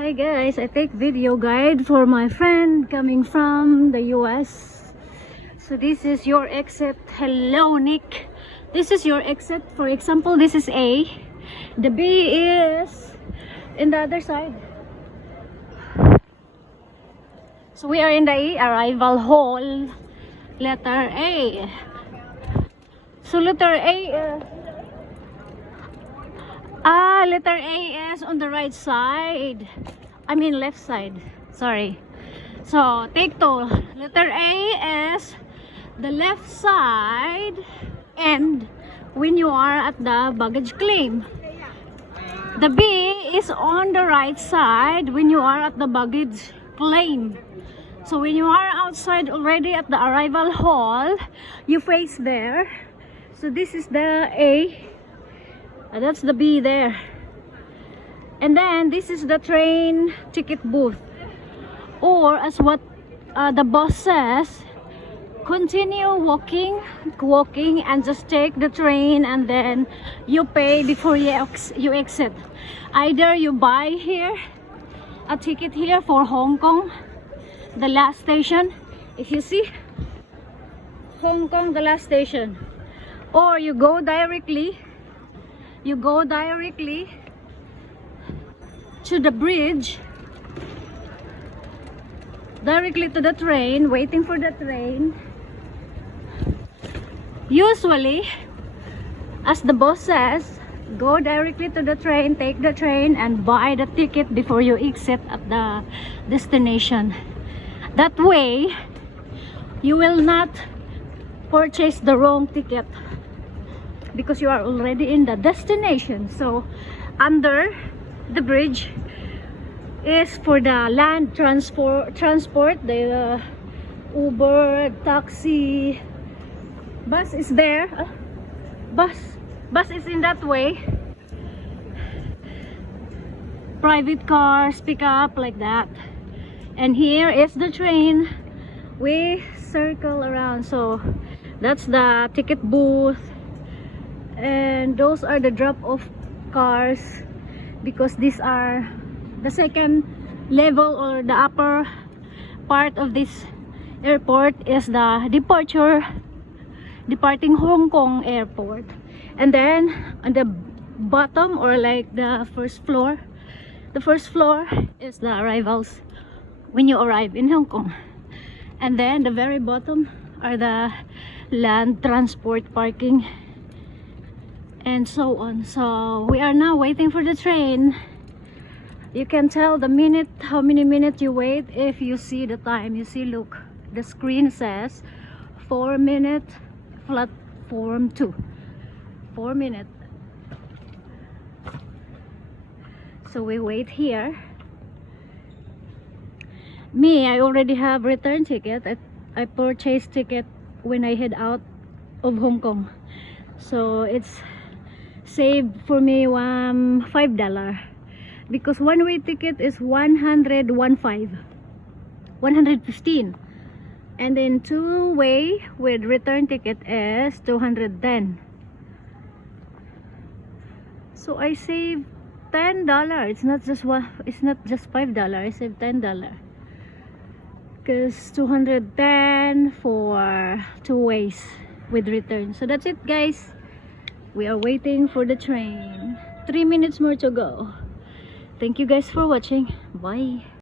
Hi guys, I take video guide for my friend coming from the US. So this is your exit. Hello Nick. This is your exit. For example, this is A. The B is in the other side. So we are in the A, arrival hall. Letter A. So letter A letter A is on the right side. I mean left side. Sorry. So take two. Letter A is the left side, and when you are at the baggage claim. The B is on the right side when you are at the baggage claim. So when you are outside already at the arrival hall, you face there. So this is the A. That's the B there. And then this is the train ticket booth. Or as what the boss says, continue walking and just take the train, and then you pay before you exit. Either you buy here a ticket here for Hong Kong, the last station, if you see Hong Kong, the last station, or you go directly to the bridge, directly to the train, waiting for the train. Usually, as the boss says, go directly to the train, take the train, and buy the ticket before you exit at the destination. That way, you will not purchase the wrong ticket because you are already in the destination. So, under the bridge is for the land transport, the Uber, taxi, bus is there. Bus is in that way. Private cars pick up like that. And here is the train. We circle around. So that's the ticket booth. And those are the drop-off cars, because these are the second level, or the upper part of this airport is the departing Hong Kong airport. And then on the bottom, or like the first floor is the arrivals when you arrive in Hong Kong. And then the very bottom are the land transport parking, and so on. So we are now waiting for the train. You can tell the minute, how many minutes you wait, if you see the time. You see, look, the screen says 4 minutes, platform 2, 4 minutes. So we wait here. Me, I already have return ticket. I purchased ticket when I head out of Hong Kong, so it's saved for me $5, because one way ticket is 115, and then two way with return ticket is 210. So I save $10. It's not just $5. I save $10 because 210 for two ways with return. So that's it, guys. We are waiting for the train. 3 minutes more to go. Thank you guys for watching. Bye.